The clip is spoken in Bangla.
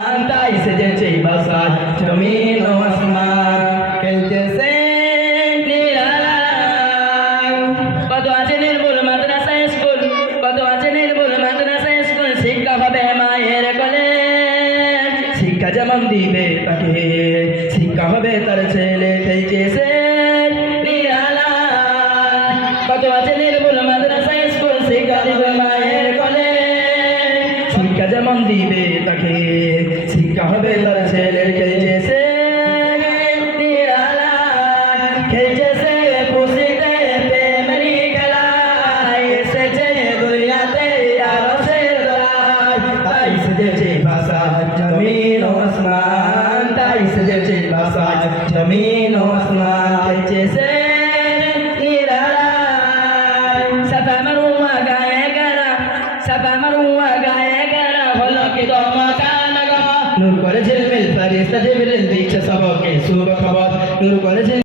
তাই সেজেছে বাসার জমিন ও আসমান খেলতেছে নিরালায়। কত আছে নির্মূল মাদ্রাসা স্কুল, কত আছে নির্মূল মাদ্রাসা স্কুল, শিক্ষা হবে মায়ের কোলে। শিক্ষা যেমন দিবে তাকে, শিক্ষা হবে তার ছেলে খেলতেছে নিরালায়। কত আছে নির্মূল মাদ্রাসা স্কুল, শিক্ষা দিবে মায়ের কোলে। শিক্ষা যেমন দিবে তাকে, শিক্ষা হবে তার ছেলের খেলতেছে নিরালায়। খেলতেছে খুশিতে প্রেমেরই খেলায়, এসেছে দুনিয়াতে আরশের দোলায়। তাই সেজেছে ভাষা জমিন ও আসমান, তাই সেজেছে ভাষা জমিন ও আসমান খেলতেছে নিরালায়। সাফা মারুয়া গায়ে গারা, সাফা মারুয়া গায়ে গারা, হলো কি দমকান গো। নূর করে ঝিলমিল ফারিস্তা জিবরিল দিচ্ছে সবকে শুভ খবর, নূর করে